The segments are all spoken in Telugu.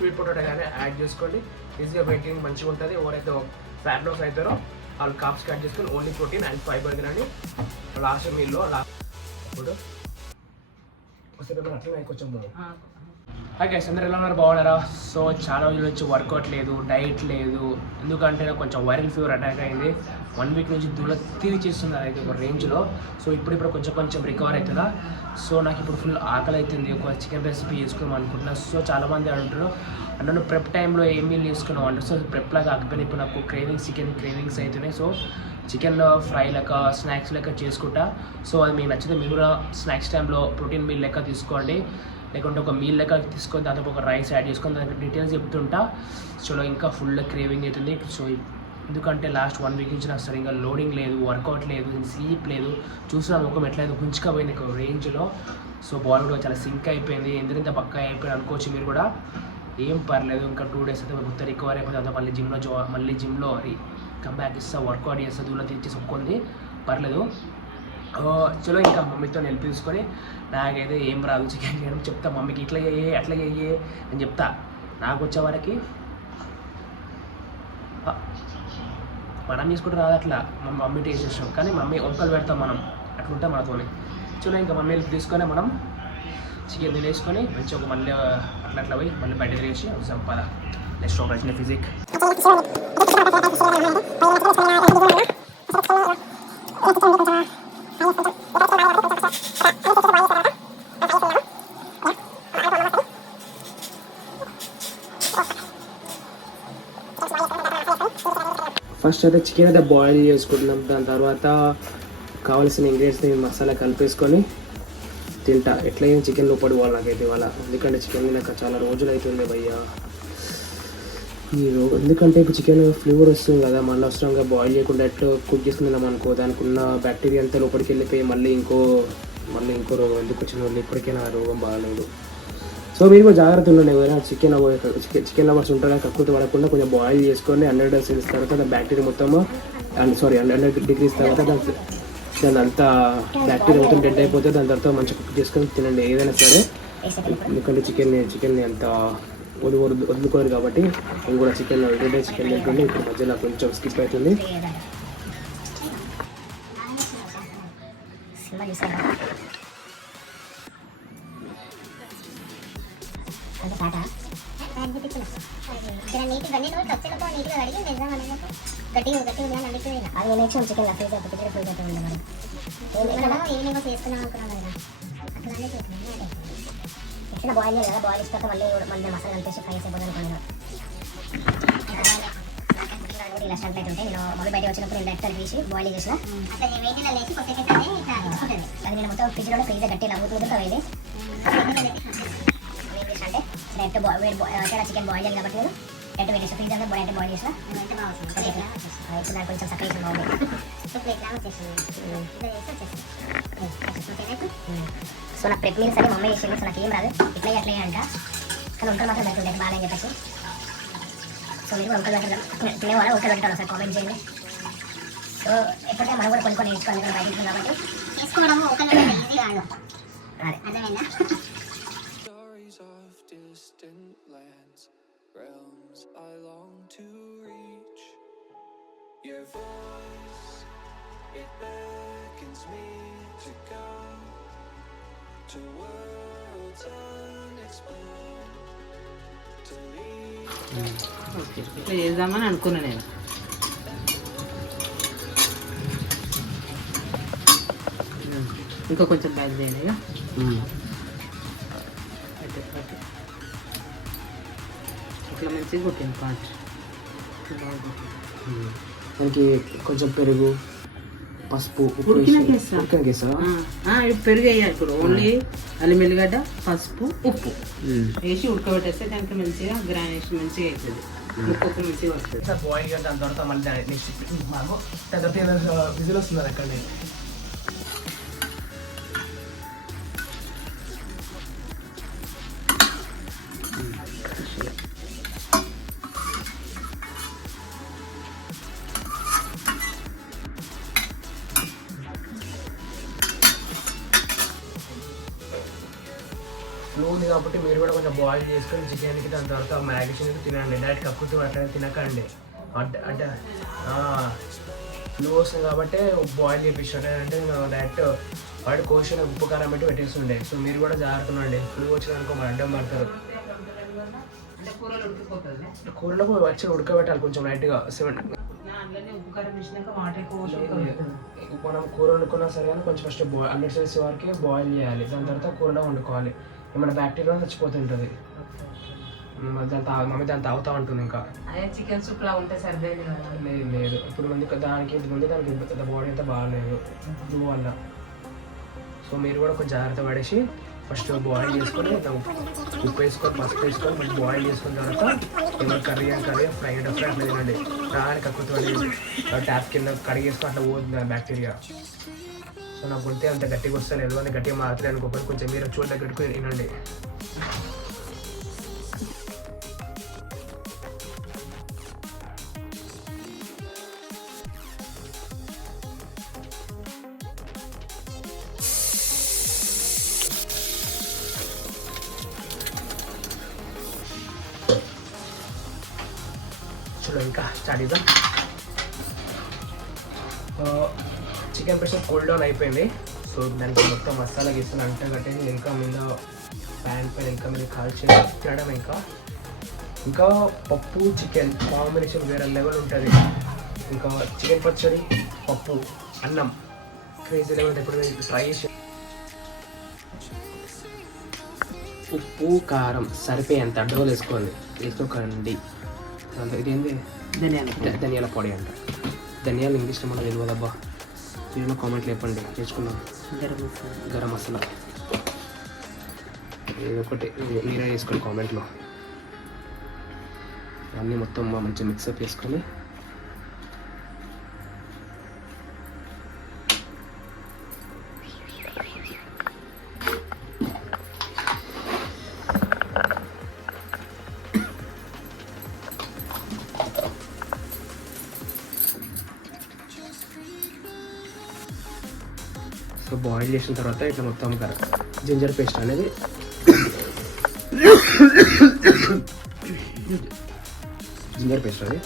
స్వీట్ పొటాటో కానీ యాడ్ చేసుకోండి. ఈజీగా వెయిట్ గెయిన్ మంచిగా ఉంటుంది. ఎవరైతే ఫ్యాట్ లాస్ అవుతారో వాళ్ళు కాప్స్ కట్ చేసుకొని ఓన్లీ ప్రోటీన్ అండ్ ఫైబర్ తినండి లాస్ట్ మీల్లో. ఇప్పుడు అట్లా కొంచెం ఓకే అందరూ ఎలా ఉన్నారు, బాగున్నారా? సో చాలా రోజుల నుంచి వర్కౌట్ లేదు, డైట్ లేదు. ఎందుకంటే నాకు కొంచెం వైరల్ ఫీవర్ అటాక్ అయింది. 1 వీక్ నుంచి దులతిరి చేస్తుంది అయితే ఒక రేంజ్లో. సో ఇప్పుడు కొంచెం రికవర్ అవుతుందా. సో నాకు ఇప్పుడు ఫుల్ ఆకలి అవుతుంది. ఒక చికెన్ రెసిపీ చేసుకుందాం అనుకుంటున్నా. సో చాలామంది అంటారు నన్ను ప్రెప్ టైంలో ఏం మీల్ చేసుకున్నాం అంటారు. సో ప్రెప్లా కాకపోయినా ఇప్పుడు నాకు చికెన్ క్రేవింగ్స్ అవుతున్నాయి. సో చికెన్ ఫ్రై లెక్క స్నాక్స్ లెక్క చేసుకుంటా. సో అది మీకు నచ్చితే మీరు కూడా స్నాక్స్ టైంలో ప్రోటీన్ మీల్ లెక్క తీసుకోండి, లేకుంటే ఒక మీల్ లెక్క తీసుకొని దాంతో ఒక రైస్ యాడ్ చేసుకొని దానికి డీటెయిల్స్ చెప్తుంటా. సో ఇంకా ఫుల్ క్రేవింగ్ అవుతుంది. సో ఎందుకంటే లాస్ట్ 1 వీక్ నుంచి నాకు సరిగ్గా లోడింగ్ లేదు, వర్కౌట్ లేదు, స్లీప్ లేదు. చూసిన ముఖం ఎట్లయితే గుంజుకపోయింది ఒక రేంజ్లో. సో బాడీ కూడా చాలా సింక్ అయిపోయింది. ఎందుకంత పక్కా అయిపోయింది అనుకోవచ్చు మీరు కూడా. ఏం పర్లేదు, ఇంకా 2 days అయితే మొత్తం రికవర్ అయిపోతుంది. అంతా మళ్ళీ జిమ్లో కంబ్యాక్ ఇస్తా, వర్కౌట్ చేస్తా, దూరం తీర్చేసి ఒక్కుంది పర్లేదు. చలో ఇంకా మమ్మీతో హెల్ప్ తీసుకొని నాకైతే ఏం రాదు చికెన్ చేయడం చెప్తా. మమ్మీకి ఇట్లా చెయ్యి అట్లా చెయ్యి అని చెప్తా. నాకు వచ్చే వరకు మనం తీసుకుంటే రాదు అట్లా. మమ్మీ టేస్ట్ చేస్తాం కానీ మమ్మీ ఒక్కలు పెడతాం మనం, అట్లుంటే మనతోనే. చలో ఇంకా మమ్మీ హెల్ప్ తీసుకొని మనం చికెన్ తినేసుకొని మంచిగా ఒక మళ్ళీ అట్లా పోయి మళ్ళీ బయట తిరిగేసి సంపాద నెక్స్ట్ స్టాప్ వచ్చిన ఫిజిక్. ఫస్ట్ అయితే చికెన్ అయితే బాయిల్ చేసుకుంటున్నాం. దాని తర్వాత కావాల్సిన ఇంగ్రీడియంట్స్ని మసాలా కలిపేసుకొని తింటా. ఎట్లయినా చికెన్ లోపడి పోవాలి నాకైతే ఇవాళ. ఎందుకంటే చికెన్ తినక చాలా రోజులు అవుతుంది భయ్యా. ఎందుకంటే ఇప్పుడు చికెన్ ఫ్లేవర్ వస్తుంది కదా, మళ్ళీ అవసరంగా బాయిల్ చేయకుండా ఎట్లా కుక్ చేసుకున్నాం అనుకో, దానికి ఉన్న బ్యాక్టీరియా అంతా లోపలికి వెళ్ళిపోయి మళ్ళీ ఇంకో రోగం ఎందుకు వచ్చిన వాళ్ళు ఇప్పటికే నా రోగం బాగాలేదు. సో మీరు కూడా జాగ్రత్త ఉండండి. ఎవరైనా చికెన్ లవర్స్ ఉంటారా, కక్కుతూ పడకుండా కొంచెం బాయిల్ చేసుకొని 100 degrees తర్వాత బ్యాక్టీరియా మొత్తము 100 degrees తర్వాత దాని అంతా బ్యాక్టీరియా మొత్తం డెడ్ అయిపోతే దాని తర్వాత మంచిగా కుక్ చేసుకొని తినండి ఏదైనా సరే. ఎందుకంటే చికెన్ని అంత వదులుకోరు కాబట్టి. నేను కూడా చికెన్ ఎవ్రీడే చికెన్ తింటుండే, ఇప్పుడు మధ్యలో కొంచెం స్కిప్ అవుతుంది. బాయిల్ కదా, బాయిల్ ఇస్తాక మళ్ళీ మసాలా కలిపేసి ఫ్రై అయిపోతుంది అనుకోండి. ఇలా స్టార్ట్ అవుతుంటే నేను మళ్ళీ బయట వచ్చినప్పుడు నేను డైరెక్ట్ తీసి బాయిల్ చేసిన అది నేను మొత్తం ఫ్రిడ్జ్లో ఫ్రీజర్ గట్టి నవ్వుతుంది అవి అంటే డైరెక్ట్ చికెన్ బాయిల్ చేయాలి కాబట్టి నేను డైరెక్ట్ పెట్టేసి ఫ్రీజర్లో డైరెక్ట్ బాయిల్ చేసిన. ఇప్పుడు నాకు కొంచెం సక్కగా వేసిన బాగుంది. సో నాకు ప్రెప్ మీల్స్ అని మమ్మీ చేసింది. సో నాకు ఏం రాదు, ఇట్లా అట్లా అంట. కానీ వంటలు మాత్రం బయట బాగా అని చెప్పేసి. సో మీరు కూడా వంటలు తినేవాళ్ళ వంటలు పెట్టాలి సార్, కామెంట్ చేయండి. సో ఎప్పుడైతే మనం కూడా కొన్ని నేర్చుకోవాలి బయట ఉంటుంది కాబట్టి తీసుకోవడము ఒకళ్ళు ఈజీ కాదు. అర్థమైందా? ఓకే ఇట్లా చేద్దామని అనుకున్నా నేను. ఇంకా కొంచెం బ్యాక్ చేయండి. ఇక ఇట్లా మంచిగా కొట్టింది పాట్. దానికి కొంచెం పెరుగు, పసుపు, పెరుగు వేయాలి. ఇప్పుడు ఓన్లీ అల్లం ఎల్లిగడ్డ, పసుపు, ఉప్పు వేసి ఉడకబెట్టేస్తే దానికి మంచిగా గ్రానేషన్ మంచిగా అవుతుంది, ముక్కకు మంచిగా వస్తుంది. బాయిల్ చేసిన దాని తర్వాత మళ్ళీ నెక్స్ట్ దాని తర్వాత విజిల్ వస్తుంది అక్కడ. స్లో ఉంది కాబట్టి మీరు కూడా కొంచెం బాయిల్ చేసుకొని చికెన్కి దాని తర్వాత మ్యారినేషన్ తినండి. డైరెక్ట్ కక్కుతూ అట్లా తినకండి. అంటే స్లో వస్తుంది కాబట్టి బాయిల్ చేపించాడు అంటే డైరెక్ట్ వాడి కోషన్ ఉప్పు కారం పెట్టి పెట్టేస్తుండే. సో మీరు కూడా జాగ్రత్తగా ఉండండి. ఫ్లూ వచ్చిందనుకో మన అడ్డం పడతారు. కూరలో వచ్చి ఉడకబెట్టాలి కొంచెం లైట్గా 7. మనం కూర వండుకున్నా సరే కానీ కొంచెం ఫస్ట్ 100 వరకే బాయిల్ చేయాలి. దాని తర్వాత కూరలో వండుకోవాలి. ఏమైనా బ్యాక్టీరియా చచ్చిపోతుంటుంది. మమ్మీ దాన్ని తాగుతూ ఉంటుంది. ఇంకా చికెన్ సూప్ లా ఉంటే సరిపోయింది కదా. లేదు ఇప్పుడు దానికి పెద్ద బాడీ అంతా బాగాలేదు ఫ్లూ వల్ల. సో మీరు కూడా కొంచెం జాగ్రత్త పడేసి ఫస్ట్ బాయిల్ చేసుకొని ఉప్పు వేసుకొని పసుపు వేసుకొని ఫస్ట్ బాయిల్ చేసుకున్న తర్వాత ఏమైనా కర్రీ ఫ్రై అట్లా తినండి. రాని కక్కుతుంది ట్యాప్ కింద కడిగేసుకొని అట్లా పోతుంది బ్యాక్టీరియా. సో నాకు గుంటే అంత గట్టిగా వస్తాను ఎందుకంటే గట్టిగా మాత్రమే అనుకోకపోతే కొంచెం మీరు చూడ పెట్టుకుని తినండి. చూడండి ఇంకా స్టార్ట్ చేద్దాం. చికెన్ ప్రెషర్ కూల్ డౌన్ అయిపోయింది. సో దానికి మొత్తం మసాలా గీస్తున్న అంట కట్టేసి ఇంకా మీద ప్యాన్ పైన ఇంకా మీద కాల్చి తినడం. ఇంకా పప్పు చికెన్ కాంబినేషన్ వేరే లెవెల్ ఉంటుంది. ఇంకా చికెన్ పచ్చడి పప్పు అన్నం క్రేజీ లెవెల్. ఇప్పుడు ట్రై చేసి ఉప్పు కారం సరిపోయేంత డోలు వేసుకోకండి. ఇదేంటి ధనియాల పొడి అంట. ధనియాలు ఇంగ్లీష్లో మనకు తెలియదబ్బా. మీరు కామెంట్లు చెప్పండి నేర్చుకున్నాం. గరం మసాలా ఏదో ఒకటి మీరే వేసుకోండి కామెంట్లో. అన్నీ మొత్తం మంచిగా మిక్సప్ చేసుకొని సో బాయిల్ చేసిన తర్వాత ఇట్లా మొత్తం జింజర్ పేస్ట్ అనేది జింజర్ పేస్ట్ అది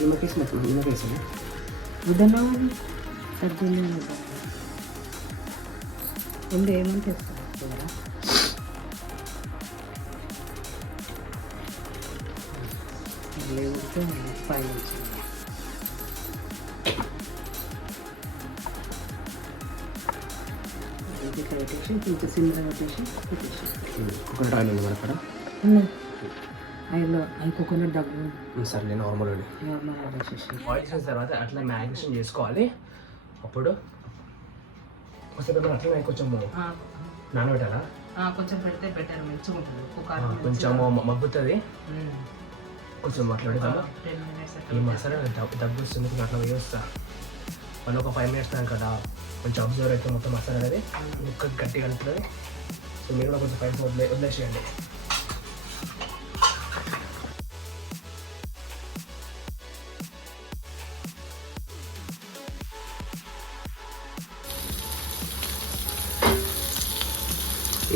నిమ్మకేసి ముందు ఏమంటే లేవుతో పైన పెట్టేసి ఇంత సిమ్లో పెట్టేసి కోకోనట్ ఆయిల్ ఉంది అక్కడ. ఆయిల్లో కోకోనట్ డబ్బు సర్లే నార్మల్ ఆయిల్ చేసిన తర్వాత అట్లా మ్యారినేషన్ చేసుకోవాలి. అప్పుడు అట్లా కొంచెం నానబెట్టాలా? కొంచెం పెడితే బెటర్, మంచిగా ఉంటుంది. కొంచెం మగ్గుతుంది. కొంచెం మాట్లాడేద్దామా? ఈ మసాలా దగ్గు వస్తుంది అట్లా వేస్తా. మళ్ళీ ఒక 5 minutes కదా కొంచెం అబ్జర్వ్ అయితే మొత్తం మసాలా అనేది ముక్క గట్టిగా కలుపుతుంది. సో మీరు కూడా కొంచెం 5 minutes వదిలేసేయండి.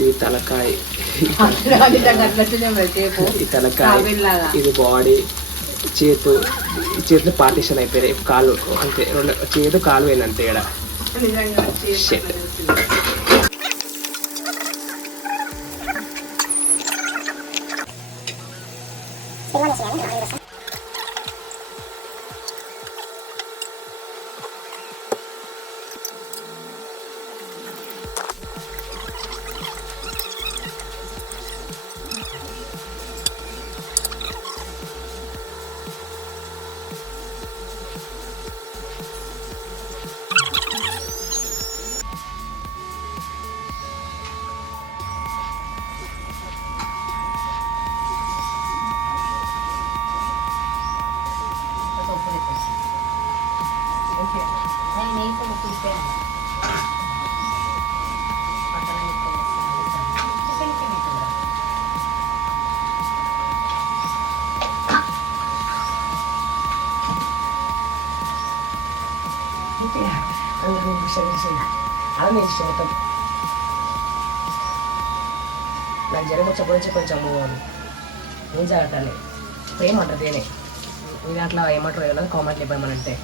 ఇది తలకాయ, ఈ తలకాయ, ఇది బాడీ, చేతులు పార్టీషన్ అయిపోయాయి. కాలు అంతే, చేతు కాలు పోయింది అంతే. ఇక్కడ అందరూ విషయం అలా నేను ఇష్టం మొత్తం నాకు జ్వరం వచ్చినప్పటి నుంచి కొంచెం ఏం జరగట్లే ప్రేమ అంటారు దేనే మీ దాంట్లో ఏమంటారు కదా కామెంట్లు ఇవ్వమనంటే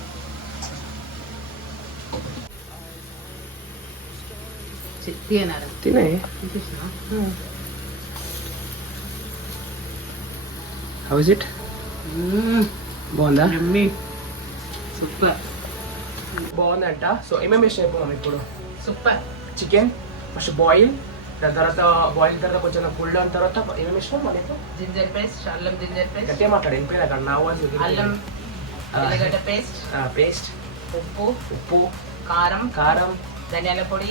తినే హౌ ఇస్ ఇట్ బాగుందా సూపర్ బాగుందంట. సో ఏమేమి వేస్ట్ అయిపోయాం ఇప్పుడు సూపర్. చికెన్ ఫస్ట్ బాయిల్, దాని తర్వాత బాయిల్ తర్వాత కొంచెం పుల్ దాని తర్వాత ఏమేమి వేసినాం మళ్ళీ జింజర్ పేస్ట్, అల్లం జింజర్ పేస్ట్, గట్టిగా మాట్లాడు వెళ్ళిపోయింది అక్కడ నా వాళ్ళు అల్లం ఎల్లిగడ్డ పేస్ట్, పేస్ట్, ఉప్పు, ఉప్పు, కారం, కారం, ధనియాల పొడి,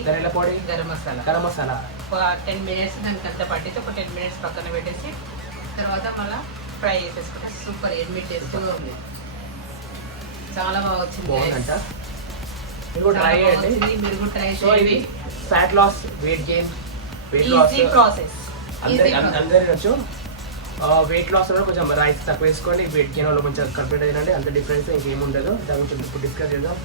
గరం మసాలా. గరం మసాలా ఒక 10 minutes దానికి అంతా పట్టించి ఒక 10 minutes పక్కన పెట్టేసి తర్వాత మళ్ళీ ఫ్రై చేసేసుకుంటే సూపర్ ఎనిమిది టేస్ట్గా ఉంది. చాలా బాగా వచ్చింది. బాగుందంట. మీరు కూడా ట్రై చేయండి. మీరు కూడా ట్రై సో ఇది చేయండి. Fat loss, weight gain, weight loss easy process. అందరి వచ్చు. వెయిట్ లాస్ లో కొంచెం రైస్ తక్కువ వేసుకోండి, వెయిట్ గెయిన్ వల్ల కొంచెం కంప్లీట్ అయినండి. అంత డిఫరెన్స్ ఇంకేం ఉండదు. దాని గురించి ఇప్పుడు డిస్కస్ చేద్దాం.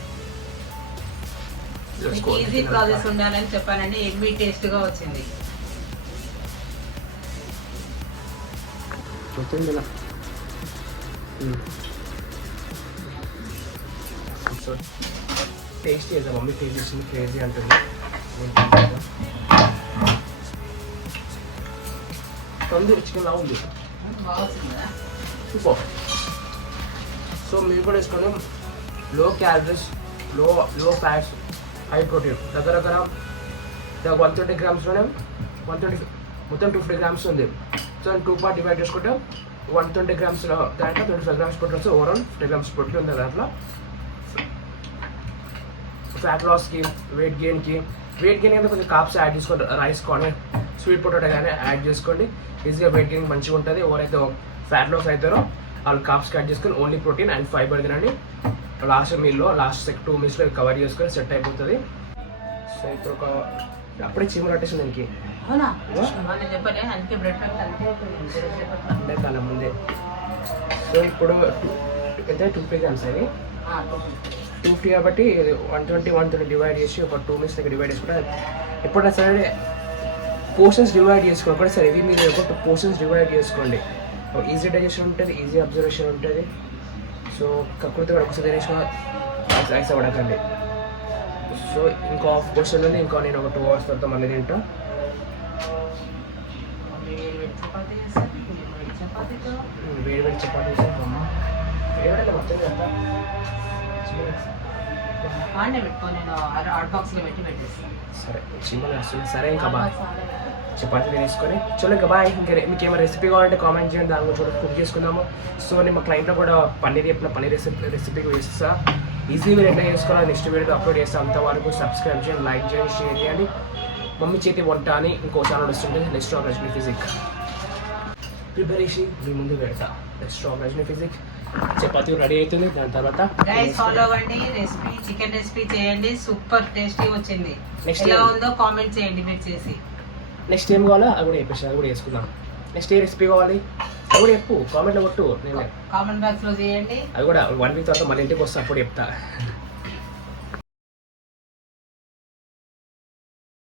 ఈజీ ప్రాసెస్ ఉండాలని చెప్పానండి. ఎనిమిది టేస్ట్గా వచ్చింది. సో టేస్ట్ చేద్దాం. మమ్మీ టేస్ట్ చేసింది క్రేజీ అంటుంది. తొందర చికెన్ లా ఉంది. బాగా వచ్చింది కదా. సూపర్. సో మీరు కూడా వేసుకోండి. లో క్యాలరీస్, లో ఫ్యాట్స్, హై ప్రోటీన్. దగ్గర 130 గ్రామ్స్లోనే 130 మొత్తం 250 గ్రామ్స్ ఉంది. సో 2 పార్ట్ డివైడ్ చేసుకుంటే 120 గ్రామ్స్లో దాంట్లో 25 గ్రామ్స్ ప్రోటీన్ వస్తుంది. ఓవరాల్ 50 గ్రామ్స్ ప్రోటీన్ ఉంది దాంట్లో. ఫ్యాట్ లాస్కి, వెయిట్ గెయిన్కి అయితే కొంచెం కాప్స్ యాడ్ చేసుకోండి. రైస్ కానీ స్వీట్ పొటాటో కానీ యాడ్ చేసుకోండి. ఈజీగా వెయిట్ గెయిన్ మంచిగా ఉంటుంది. ఎవరైతే ఫ్యాట్ లాస్ అవుతారో వాళ్ళు కాప్స్కి యాడ్ చేసుకొని ఓన్లీ ప్రోటీన్ అండ్ ఫైబర్ తినండి. లాస్ట్ మీల్లో లాస్ట్ 2 minutesలో కవర్ చేసుకొని సెట్ అయిపోతుంది. సో ఇప్పుడు అప్పుడే చీమలు కట్టేసింది దీనికి అవునా? నేను చెప్పలే అందుకే బ్రెడ్ ప్యాక్ అంటే తన ముందే. సో ఇప్పుడు అయితే 250 గ్రామ్స్ అవి 250 కాబట్టి 120 డివైడ్ చేసి ఒక 2 minutes దగ్గర డివైడ్ చేసుకుంటే ఎప్పుడైనా సరే పోర్షన్స్ డివైడ్ చేసుకోండి. కూడా సరే ఇవి మీరు ఒక పోర్షన్స్ డివైడ్ చేసుకోండి. ఈజీ డైజెషన్ ఉంటుంది, ఈజీ అబ్జర్వేషన్ ఉంటుంది. సో కకృతి కూడా ఒకసారి తినేసిన ఐస్ అవ్వడకండి. సో ఇంకో హాఫ్ పోర్షన్ ఉంది. ఇంకో నేను ఒక 2 hours తర్వాత మళ్ళీ తింటా. వేడి చపాతీ వేడి మొత్తం పెట్టుకొని నేను హాట్ బాక్స్లో పెట్టి పెట్టేస్తాను. సరే చీమలు వస్తుంది. సరే ఇంకా చపాతీ వేసుకొని చలో ఇంకా బాయ్. ఇంకా మీకు ఏమైనా రెసిపీ కావాలంటే కామెంట్ చేయండి. దాని గురించి కూడా కుక్ చేసుకుందాము. సో నేను మా క్లయింట్లో కూడా పన్నీర్ రెసిపీ వేస్తా. ఈజీ మీరు ఎట్లా చేసుకోవాలి నెక్స్ట్ వీడియో అప్లోడ్ చేస్తాను. అంతవరకు సబ్స్క్రైబ్ చేయండి, లైక్ చేయండి, షేర్ చేయండి. మమ్మీ చేతి వంట అని ఇంకో ఛానల్ వస్తుంది రెస్టారెంట్ రజనీ ఫిజిక్ ప్రిపరేషన్ మీ ముందు పెడతా. Restaurant Rajini physique chapati ready అవుతుంది. దాని తర్వాత గైస్ ఫాలో అవ్వండి. రెసిపీ చికెన్ రెసిపీ చేయండి. సూపర్ టేస్టీ వచ్చింది. Next ఎలా time. ఉందో కామెంట్ చేయండి మీరు చేసి. నెక్స్ట్ ఏం కావాలో అది కూడా చెప్పేసి అది కూడా వేసుకుందాం. నెక్స్ట్ ఏ రెసిపీ కావాలి అది కూడా చెప్పు, కామెంట్లో కొట్టు. నేను కామెంట్ బాక్స్ లో చేయండి. అది కూడా 1 week తర్వాత మళ్ళీ ఇంటికి వస్తా అప్పుడు చెప్తా.